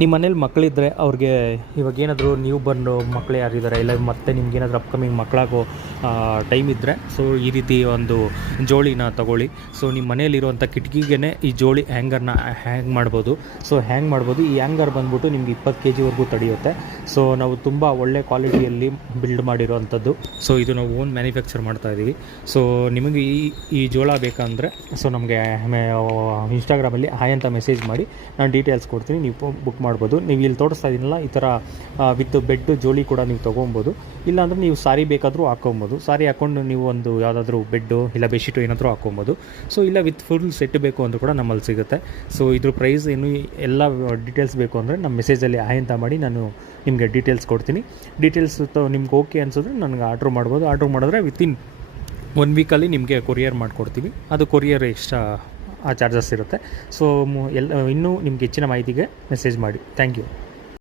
ನಿಮ್ಮ ಮನೇಲಿ ಮಕ್ಕಳಿದ್ದರೆ ಅವ್ರಿಗೆ ಇವಾಗ ಏನಾದರೂ ನ್ಯೂ ಬರ್ನ್ ಮಕ್ಕಳು ಯಾರಿದ್ದಾರೆ, ಇಲ್ಲ ಮತ್ತೆ ನಿಮ್ಗೇನಾದರೂ ಅಪ್ಕಮಿಂಗ್ ಮಕ್ಕಳಾಗೋ ಟೈಮ್ ಇದ್ದರೆ ಸೊ ಈ ರೀತಿ ಒಂದು ಜೋಳಿನ ತೊಗೊಳ್ಳಿ. ಸೊ ನಿಮ್ಮ ಮನೆಯಲ್ಲಿರುವಂಥ ಕಿಟಕಿಗೆ ಈ ಜೋಳಿ ಹ್ಯಾಂಗರ್ನ ಹ್ಯಾಂಗ್ ಮಾಡ್ಬೋದು. ಸೊ ಹ್ಯಾಂಗ್ ಮಾಡ್ಬೋದು. ಈ ಹ್ಯಾಂಗರ್ ಬಂದ್ಬಿಟ್ಟು ನಿಮ್ಗೆ 20 kg ತಡೆಯುತ್ತೆ. ಸೊ ನಾವು ತುಂಬ ಒಳ್ಳೆ ಕ್ವಾಲಿಟಿಯಲ್ಲಿ ಬಿಲ್ಡ್ ಮಾಡಿರೋವಂಥದ್ದು. ಸೊ ಇದು ನಾವು ಓನ್ ಮ್ಯಾನುಫ್ಯಾಕ್ಚರ್ ಮಾಡ್ತಾಯಿದ್ದೀವಿ. ಸೊ ನಿಮಗೆ ಈ ಜೋಳ ಬೇಕಂದರೆ ಸೊ ನಮಗೆ ಇನ್ಸ್ಟಾಗ್ರಾಮಲ್ಲಿ ಹಾಯ್ ಅಂತ ಮೆಸೇಜ್ ಮಾಡಿ, ನಾನು ಡೀಟೇಲ್ಸ್ ಕೊಡ್ತೀನಿ, ನೀವು ಬುಕ್ ಮಾಡ್ಬೋದು. ನೀವು ಇಲ್ಲಿ ತೋರಿಸ್ತಾ ಇದ್ದೀನಲ್ಲ ಈ ಥರ ವಿತ್ ಬೆಡ್ ಜೋಳಿ ಕೂಡ ನೀವು ತೊಗೊಬೋದು. ಇಲ್ಲಾಂದರೆ ನೀವು ಸಾರಿ ಬೇಕಾದರೂ ಹಾಕ್ಕೊಬೋದು. ಸಾರಿ ಹಾಕ್ಕೊಂಡು ನೀವು ಒಂದು ಯಾವುದಾದ್ರೂ ಬೆಡ್ಡು ಇಲ್ಲ ಬೆಡ್ಶೀಟು ಏನಾದರೂ ಹಾಕ್ಕೊಬೋದು. ಸೊ ಇಲ್ಲ ವಿತ್ ಫುಲ್ ಸೆಟ್ ಬೇಕು ಅಂದರೂ ಕೂಡ ನಮ್ಮಲ್ಲಿ ಸಿಗುತ್ತೆ. ಸೊ ಇದ್ರ ಪ್ರೈಸ್ ಏನು ಎಲ್ಲ ಡೀಟೇಲ್ಸ್ ಬೇಕು ಅಂದರೆ ನಮ್ಮ ಮೆಸೇಜಲ್ಲಿ ಹಾಯ್ ಅಂತ ಮಾಡಿ ನಾನು ನಿಮಗೆ ಡೀಟೇಲ್ಸ್ ಕೊಡ್ತೀನಿ. ಡೀಟೇಲ್ಸ್ ನಿಮ್ಗೆ ಓಕೆ ಅನಿಸಿದ್ರೆ ನನಗೆ ಆರ್ಡ್ರ್ ಮಾಡ್ಬೋದು. ಆರ್ಡ್ರ್ ಮಾಡಿದ್ರೆ ವಿತಿನ್ 1 ವೀಕಲ್ಲಿ ನಿಮಗೆ ಕೊರಿಯರ್ ಮಾಡಿಕೊಡ್ತೀವಿ. ಅದು ಕೊರಿಯರ್ ಎಕ್ಸ್ಟ್ರಾ ಚಾರ್ಜಸ್ ಇರುತ್ತೆ. ಸೊ ಇನ್ನೂ ನಿಮ್ಗೆ ಹೆಚ್ಚಿನ ಮಾಹಿತಿಗೆ ಮೆಸೇಜ್ ಮಾಡಿ. Thank you.